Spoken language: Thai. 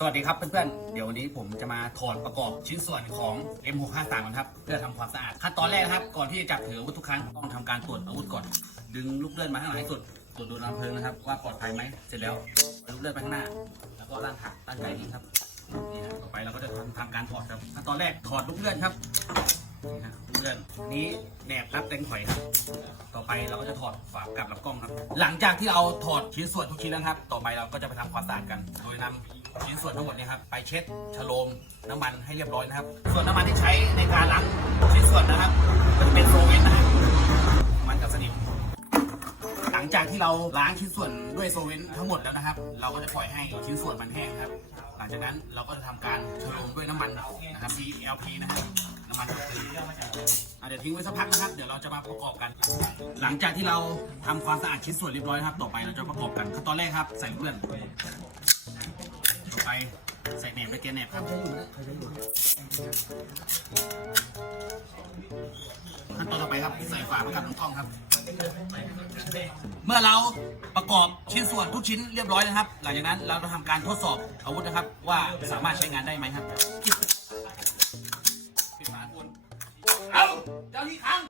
สวัสดีครับเพื่อนๆ เดี๋ยววันนี้ผมจะมาถอดประกอบชิ้นส่วนของ M653 กันครับ เพื่อทำความสะอาด ขั้นตอนแรกนะครับ ก่อนที่จะจับถืออาวุธทุกครั้งต้องทำการตรวจอาวุธก่อน ดึงลูกเลื่อนมาข้างหลังให้สุด ตรวจดูลำเพลิงนะครับ ว่าปลอดภัยไหม เสร็จแล้วลูกเลื่อนไปข้างหน้า แล้วก็ล่างถักล่างไกนี้ครับ นี่นะต่อไปเราก็จะทำการถอดครับ ขั้นตอนแรกถอดลูกเลื่อนครับ นี่นะ เลื่อนนี้แหนบรับเต็งถอยครับต่อไปเราก็จะถอดฝากลับลำกล้องครับ หลังจากที่เราถอดชิ้นส่วนทุกชิ้นแล้วครับ ต่อไปเราก็จะไปทำความสะอาดกัน โดยนำชิ้นส่วนทั้งหมดนี่ยครับไปเช็ดชโลมน้ำมันให้เรียบร้อยนะครับ ส่วนน้ำมันที่ใช้ในการล้างชิ้นส่วนนะครับก็จะเป็นโซเวนนะครับมันกับสนิมหลังจากที่เราล้างชิ้นส่วนด้วยโซเวนทั้งหมดแล้วนะครับ เราก็จะปล่อยให้ชิ้นส่วนมันแห้งครับ หลังจากนั้นเราก็จะทำการชโลมด้วยน้ำมันนะครับ DLP นะครับน้ำมันกับสีอะเดี๋ยวทิ้งไว้สักพักนะครับ เดี๋ยวเราจะมาประกอบกัน หลังจากที่เราทำความสะอาดชิ้นส่วนเรียบร้อยนะครับ ต่อไปเราจะประกอบกันขั้นตอนแรกครับ ใส่เพื่อน ต่อไปใส่แหนบด้วยเกลียแหนบครับ ขั้นตอนต่อไปครับ ใส่ฝาประกับน้ำกล้องครับ เมื่อเราประกอบชิ้นส่วนทุกชิ้นเรียบร้อยนะครับ หลังจากนั้นเราจะทำการทดสอบอาวุธนะครับ ว่าสามารถใช้งานได้ไหมครับปิดฝาคุณเอาเจ้าที่ครั้ง